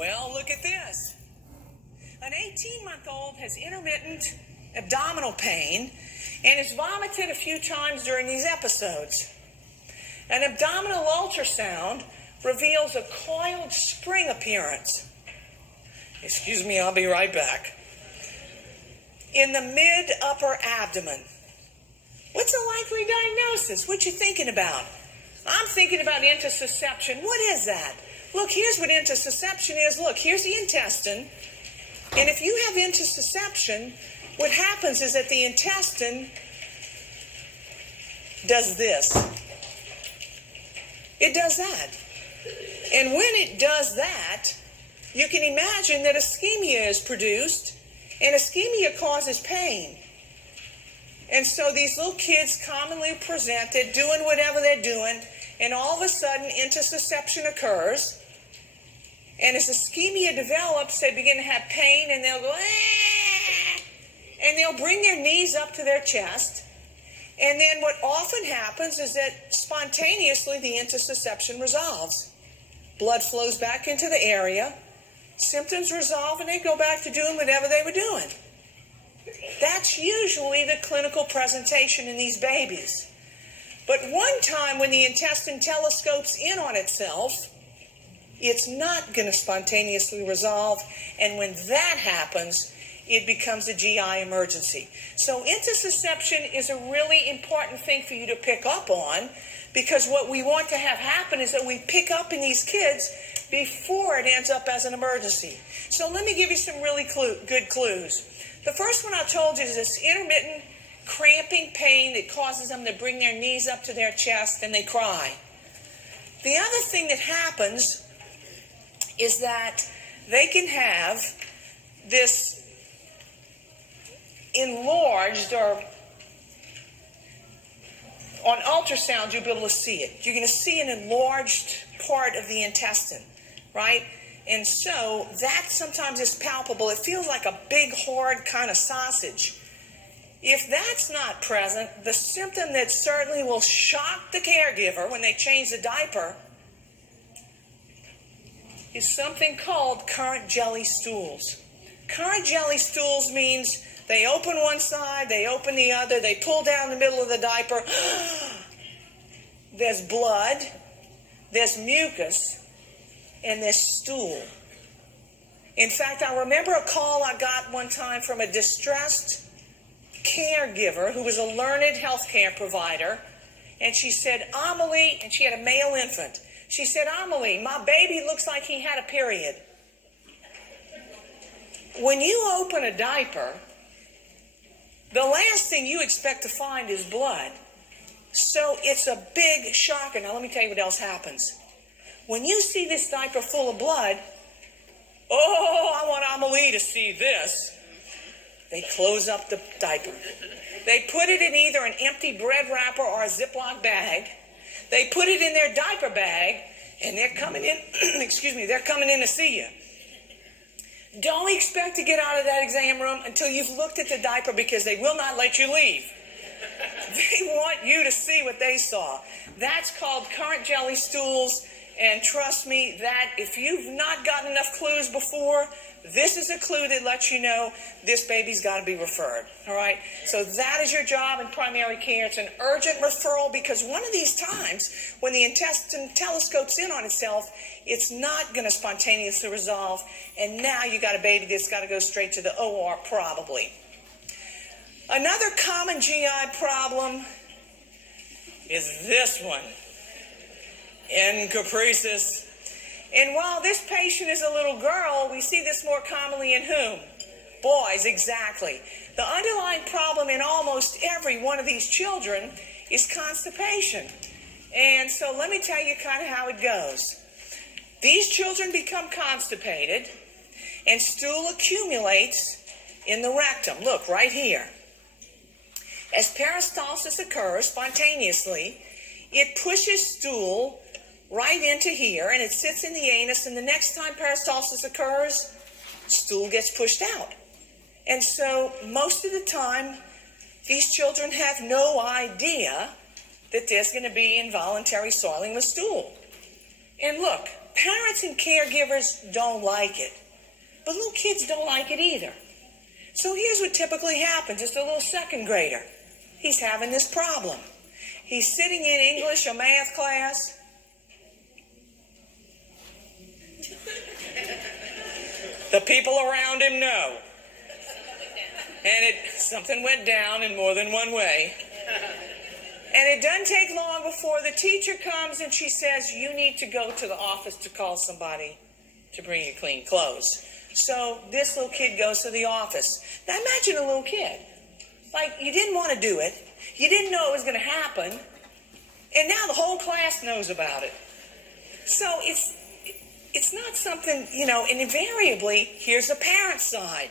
Well, look at this. An 18-month-old has intermittent abdominal pain and has vomited a few times during these episodes. An abdominal ultrasound reveals a coiled spring appearance. Excuse me, I'll be right back. In the mid-upper abdomen. What's a likely diagnosis? What you thinking about? I'm thinking about intussusception. What is that? Look, here's what intussusception is. Look, here's the intestine. And if you have intussusception, what happens is that the intestine does this. It does that. And when it does that, you can imagine that ischemia is produced, and ischemia causes pain. And so these little kids commonly presented doing whatever they're doing, and all of a sudden intussusception occurs. And as ischemia develops, they begin to have pain, and they'll go, ah! And they'll bring their knees up to their chest. And then what often happens is that spontaneously the intussusception resolves. Blood flows back into the area, symptoms resolve, and they go back to doing whatever they were doing. That's usually the clinical presentation in these babies. But one time when the intestine telescopes in on itself, it's not going to spontaneously resolve, and when that happens, it becomes a GI emergency. So intussusception is a really important thing for you to pick up on, because what we want to have happen is that we pick up in these kids before it ends up as an emergency. So let me give you some really good clues. The first one I told you is this intermittent cramping pain that causes them to bring their knees up to their chest and they cry. The other thing that happens is that they can have this enlarged, or on ultrasound you'll be able to see it. You're going to see an enlarged part of the intestine, right? And so that sometimes is palpable. It feels like a big, hard kind of sausage. If that's not present, the symptom that certainly will shock the caregiver when they change the diaper is something called current jelly stools. Current jelly stools means they open one side, they open the other, they pull down the middle of the diaper. There's blood, there's mucus, and there's stool. In fact, I remember a call I got one time from a distressed caregiver who was a learned healthcare provider, and she said, Amelie, and she had a male infant. She said, Amelie, my baby looks like he had a period. When you open a diaper, the last thing you expect to find is blood. So it's a big shocker. Now let me tell you what else happens. When you see this diaper full of blood, oh, I want Amelie to see this. They close up the diaper. They put it in either an empty bread wrapper or a Ziploc bag. They put it in their diaper bag, and they're coming in, they're coming in to see you. Don't expect to get out of that exam room until you've looked at the diaper, because they will not let you leave. They want you to see what they saw. That's called current jelly stools, and trust me, that if you've not gotten enough clues before, this is a clue that lets you know this baby's got to be referred, all right? So that is your job in primary care. It's an urgent referral, because one of these times when the intestine telescopes in on itself, it's not going to spontaneously resolve, and now you got a baby that's got to go straight to the OR probably. Another common GI problem is this one, encopresis. And while this patient is a little girl, we see this more commonly in whom? Boys, exactly. The underlying problem in almost every one of these children is constipation. And so let me tell you kind of how it goes. These children become constipated, and stool accumulates in the rectum. Look, right here. As peristalsis occurs spontaneously, it pushes stool right into here, and it sits in the anus, and the next time peristalsis occurs, stool gets pushed out. And so most of the time, these children have no idea that there's going to be involuntary soiling with stool. And look, parents and caregivers don't like it, but little kids don't like it either. So here's what typically happens. Just a little second grader. He's having this problem. He's sitting in English or math class. The people around him know. And something went down in more than one way. And it doesn't take long before the teacher comes and she says, you need to go to the office to call somebody to bring you clean clothes. So this little kid goes to the office. Now imagine a little kid. Like, you didn't want to do it. You didn't know it was going to happen. And now the whole class knows about it. So it's not something, and invariably, here's the parent side.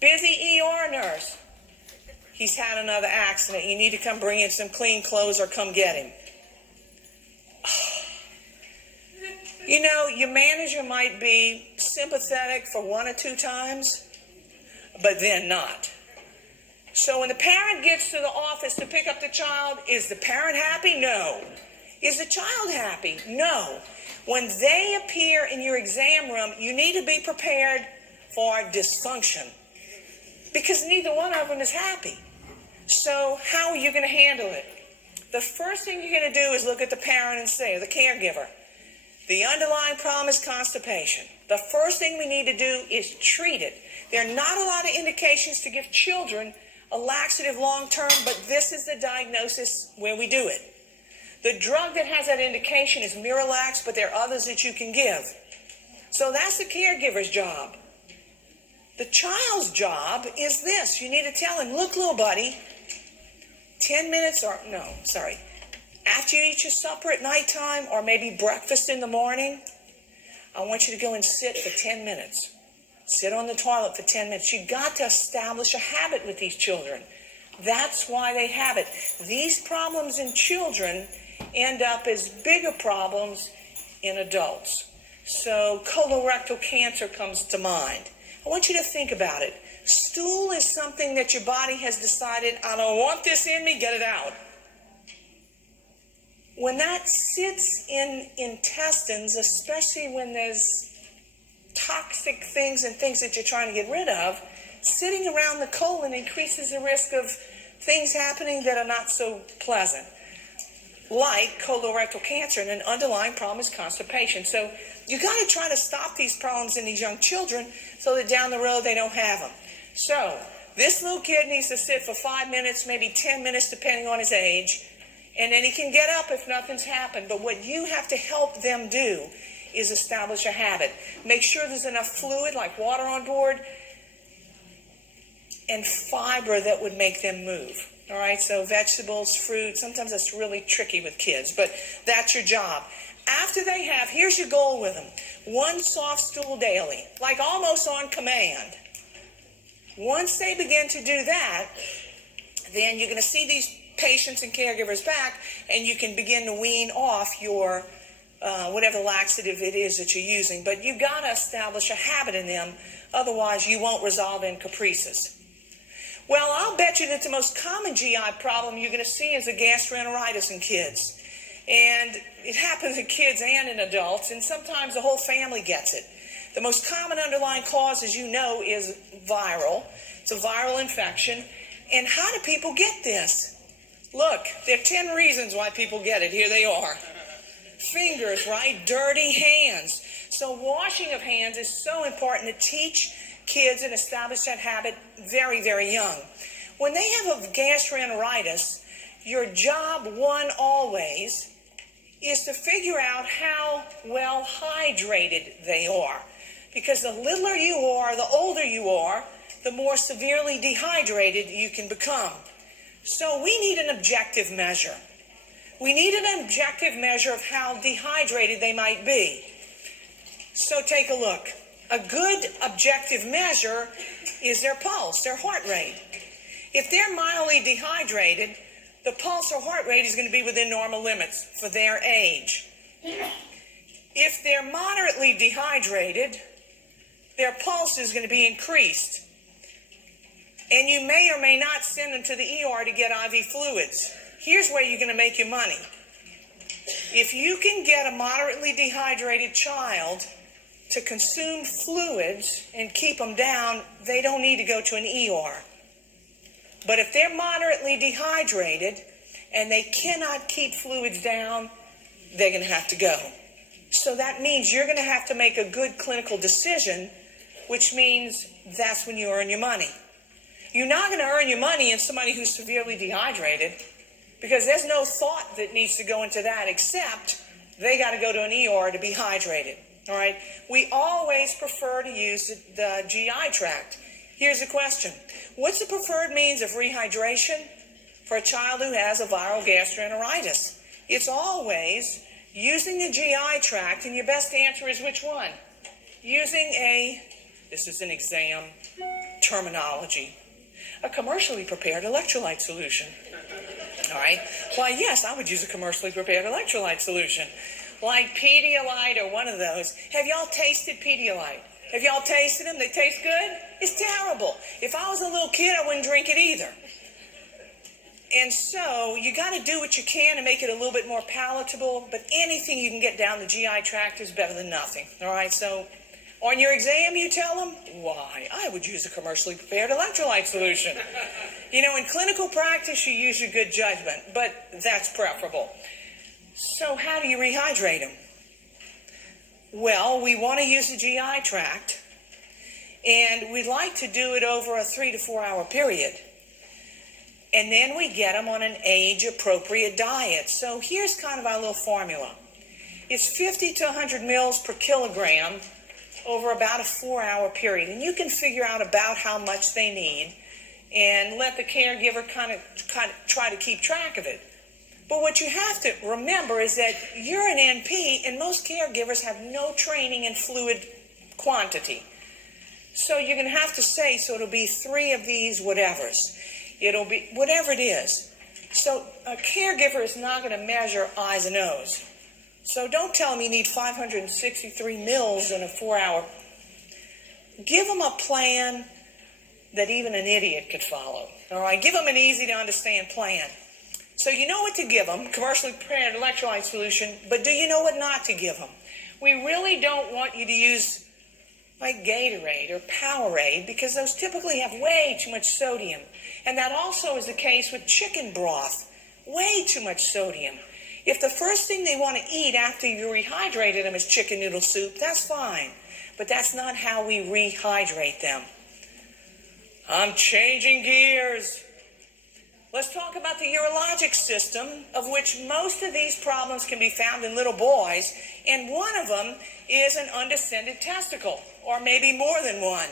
Busy ER nurse. He's had another accident. You need to come bring in some clean clothes or come get him. Your manager might be sympathetic for 1 or 2 times, but then not. So when the parent gets to the office to pick up the child, is the parent happy? No. Is the child happy? No. When they appear in your exam room, you need to be prepared for dysfunction because neither one of them is happy. So how are you going to handle it? The first thing you're going to do is look at the parent and say, the caregiver, the underlying problem is constipation. The first thing we need to do is treat it. There are not a lot of indications to give children a laxative long term, but this is the diagnosis where we do it. The drug that has that indication is Miralax, but there are others that you can give. So that's the caregiver's job. The child's job is this. You need to tell him, look, little buddy, 10 minutes after you eat your supper at nighttime or maybe breakfast in the morning, I want you to go and sit for 10 minutes. Sit on the toilet for 10 minutes. You've got to establish a habit with these children. That's why they have it. These problems in children end up as bigger problems in adults. So colorectal cancer comes to mind. I want you to think about it. Stool is something that your body has decided, I don't want this in me, get it out. When that sits in intestines, especially when there's toxic things and things that you're trying to get rid of, sitting around the colon increases the risk of things happening that are not so pleasant, like colorectal cancer, and an underlying problem is constipation. So you got to try to stop these problems in these young children so that down the road they don't have them. So this little kid needs to sit for 5 minutes, maybe 10 minutes, depending on his age, and then he can get up if nothing's happened. But what you have to help them do is establish a habit. Make sure there's enough fluid, like water on board, and fiber that would make them move. All right, so vegetables, fruit, sometimes that's really tricky with kids, but that's your job. After they have, here's your goal with them. 1 soft stool daily, like almost on command. Once they begin to do that, then you're going to see these patients and caregivers back, and you can begin to wean off your whatever laxative it is that you're using. But you've got to establish a habit in them, otherwise you won't resolve in caprices. Well, I'll bet you that the most common GI problem you're going to see is a gastroenteritis in kids. And it happens in kids and in adults, and sometimes the whole family gets it. The most common underlying cause, as you know, is viral. It's a viral infection. And how do people get this? Look, there are 10 reasons why people get it. Here they are. Fingers, right? Dirty hands. So washing of hands is so important to teach kids and establish that habit very, very young. When they have a gastroenteritis, your job, one, always, is to figure out how well hydrated they are. Because the littler you are, the older you are, the more severely dehydrated you can become. So we need an objective measure. We need an objective measure of how dehydrated they might be. So take a look. A good objective measure is their pulse, their heart rate. If they're mildly dehydrated, the pulse or heart rate is going to be within normal limits for their age. If they're moderately dehydrated, their pulse is going to be increased. And you may or may not send them to the ER to get IV fluids. Here's where you're going to make your money. If you can get a moderately dehydrated child to consume fluids and keep them down, they don't need to go to an ER. But if they're moderately dehydrated and they cannot keep fluids down, they're going to have to go. So that means you're going to have to make a good clinical decision, which means that's when you earn your money. You're not going to earn your money in somebody who's severely dehydrated, because there's no thought that needs to go into that except they got to go to an ER to be hydrated. All right? We always prefer to use the GI tract. Here's the question. What's the preferred means of rehydration for a child who has a viral gastroenteritis? It's always using the GI tract, and your best answer is which one? Using this is an exam terminology, a commercially prepared electrolyte solution. All right? Why, yes, I would use a commercially prepared electrolyte solution, like Pedialyte or one of those. Have y'all tasted Pedialyte? Have y'all tasted them? They taste good? It's terrible. If I was a little kid, I wouldn't drink it either. And so you got to do what you can to make it a little bit more palatable, but anything you can get down the GI tract is better than nothing. All right? So on your exam, you tell them, why, I would use a commercially prepared electrolyte solution. You know, in clinical practice, you use your good judgment, but that's preferable. So how do you rehydrate them? Well, we want to use the GI tract, and we'd like to do it over a 3 to 4 hour period. And then we get them on an age-appropriate diet. So here's kind of our little formula. It's 50 to 100 mils per kilogram over about a 4 hour period. And you can figure out about how much they need and let the caregiver kind of try to keep track of it. But what you have to remember is that you're an NP, and most caregivers have no training in fluid quantity. So you're going to have to say, so it'll be 3 of these whatevers. It'll be whatever it is. So a caregiver is not going to measure I's and O's. So don't tell them you need 563 mils in a 4 hour. Give them a plan that even an idiot could follow. All right, give them an easy to understand plan. So you know what to give them, commercially prepared electrolyte solution, but do you know what not to give them? We really don't want you to use like Gatorade or Powerade, because those typically have way too much sodium. And that also is the case with chicken broth, way too much sodium. If the first thing they want to eat after you rehydrated them is chicken noodle soup, that's fine. But that's not how we rehydrate them. I'm changing gears. Let's talk about the urologic system, of which most of these problems can be found in little boys, and one of them is an undescended testicle, or maybe more than one.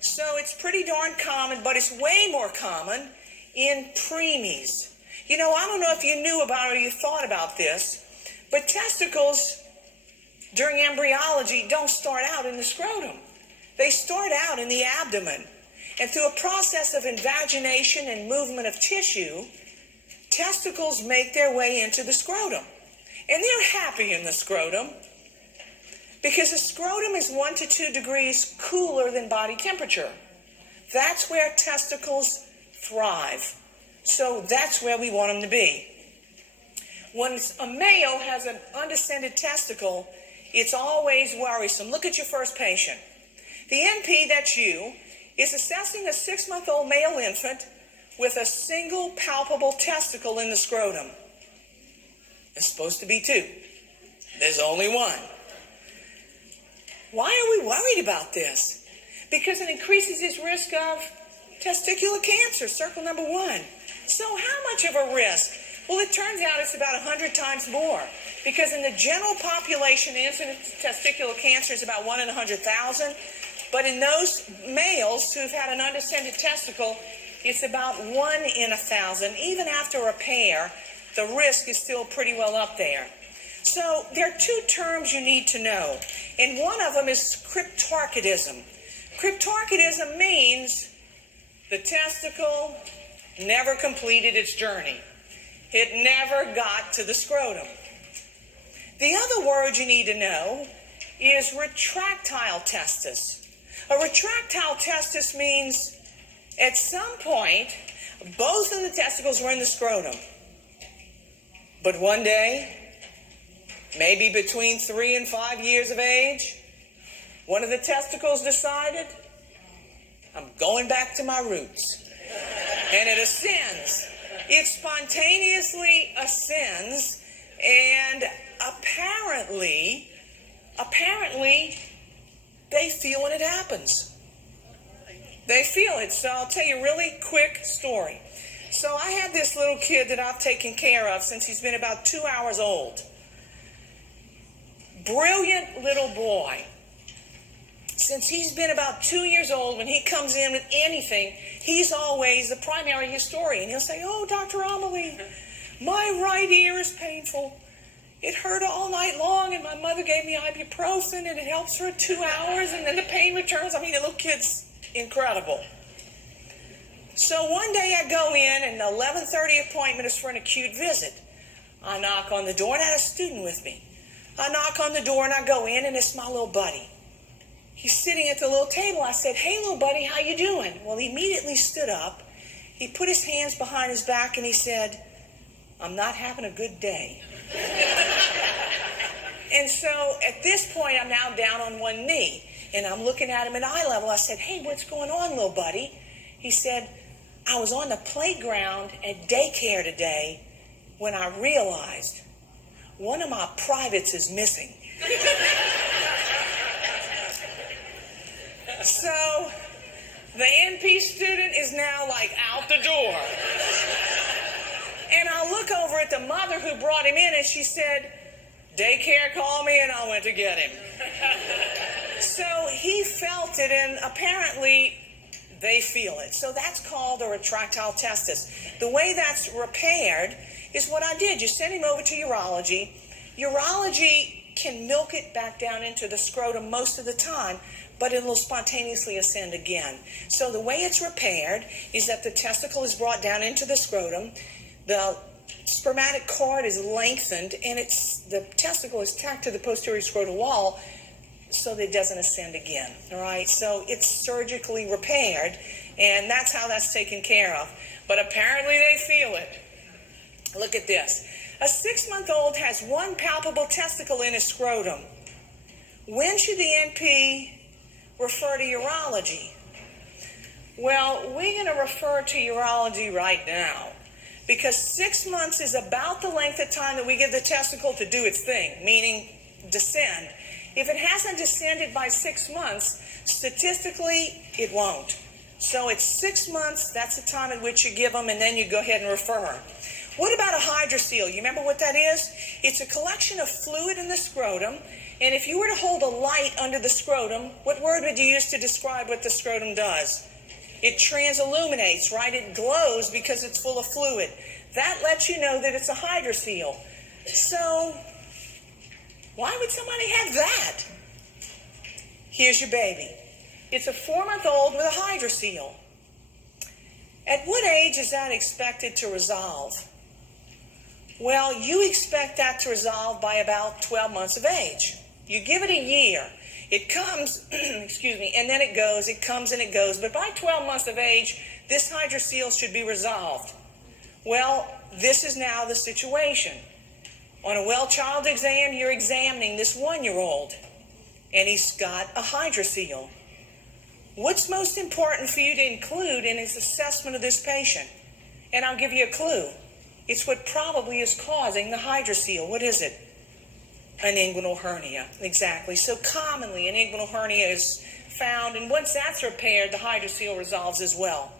So it's pretty darn common, but it's way more common in preemies. You know, I don't know if you knew about or you thought about this, but testicles during embryology don't start out in the scrotum. They start out in the abdomen. And through a process of invagination and movement of tissue, testicles make their way into the scrotum. And they're happy in the scrotum because the scrotum is 1 to 2 degrees cooler than body temperature. That's where testicles thrive. So that's where we want them to be. When a male has an undescended testicle, it's always worrisome. Look at your first patient. The NP, that's you, is assessing a 6-month-old male infant with a single palpable testicle in the scrotum. It's supposed to be 2. There's only 1. Why are we worried about this? Because it increases his risk of testicular cancer, circle number 1. So how much of a risk? Well, it turns out it's about 100 times more, because in the general population, the incidence of testicular cancer is about 1 in 100,000. But in those males who've had an undescended testicle, it's about 1 in 1,000. Even after repair, the risk is still pretty well up there. So there are 2 terms you need to know, and one of them is cryptorchidism. Cryptorchidism means the testicle never completed its journey. It never got to the scrotum. The other word you need to know is retractile testis. A retractile testis means at some point, both of the testicles were in the scrotum. But one day, maybe between 3 and 5 years of age, one of the testicles decided, I'm going back to my roots. And it ascends. It spontaneously ascends, and apparently, they feel when it happens. They feel it. So I'll tell you a really quick story. So I had this little kid that I've taken care of since he's been about 2 hours old. Brilliant little boy. Since he's been about 2 years old, when he comes in with anything, he's always the primary historian. He'll say, oh, Dr. Amelie, my right ear is painful. It hurt all night long, and my mother gave me ibuprofen, and it helps for 2 hours, and then the pain returns. I mean, the little kid's incredible. So one day I go in, and the 11:30 appointment is for an acute visit. I knock on the door, and I had a student with me. I knock on the door, and I go in, and it's my little buddy. He's sitting at the little table. I said, hey, little buddy, how you doing? Well, he immediately stood up. He put his hands behind his back, and he said, I'm not having a good day. And so at this point, I'm now down on one knee, and I'm looking at him at eye level. I said, hey, what's going on, little buddy? He said, I was on the playground at daycare today when I realized one of my privates is missing. So the NP student is now like out the door. And I look over at the mother who brought him in, and she said, daycare called me and I went to get him. So he felt it, and apparently they feel it. So that's called a retractile testis. The way that's repaired is what I did. You send him over to urology. Urology can milk it back down into the scrotum most of the time, but it will spontaneously ascend again. So the way it's repaired is that the testicle is brought down into the scrotum, the spermatic cord is lengthened, and the testicle is tacked to the posterior scrotal wall so that it doesn't ascend again. All right, so it's surgically repaired, and that's how that's taken care of. But apparently they feel it. Look at this. A 6-month-old has one palpable testicle in his scrotum. When should the NP refer to urology? Well, we're going to refer to urology right now, because 6 months is about the length of time that we give the testicle to do its thing, meaning descend. If it hasn't descended by 6 months, statistically, it won't. So it's 6 months, that's the time at which you give them, and then you go ahead and refer. What about a hydrocele? You remember what that is? It's a collection of fluid in the scrotum, and if you were to hold a light under the scrotum, what word would you use to describe what the scrotum does? It transilluminates, right? It glows because it's full of fluid. That lets you know that it's a hydrocele. So, why would somebody have that? Here's your baby. It's a 4-month-old with a hydrocele. At what age is that expected to resolve? Well, you expect that to resolve by about 12 months of age. You give it a year. It comes, excuse me, and then it goes, it comes and it goes. But by 12 months of age, this hydrocele should be resolved. Well, this is now the situation. On a well child exam, you're examining this 1-year-old, and he's got a hydrocele. What's most important for you to include in his assessment of this patient? And I'll give you a clue. It's what probably is causing the hydrocele. What is it? An inguinal hernia. Exactly. So commonly, an inguinal hernia is found, and once that's repaired, the hydrocele resolves as well.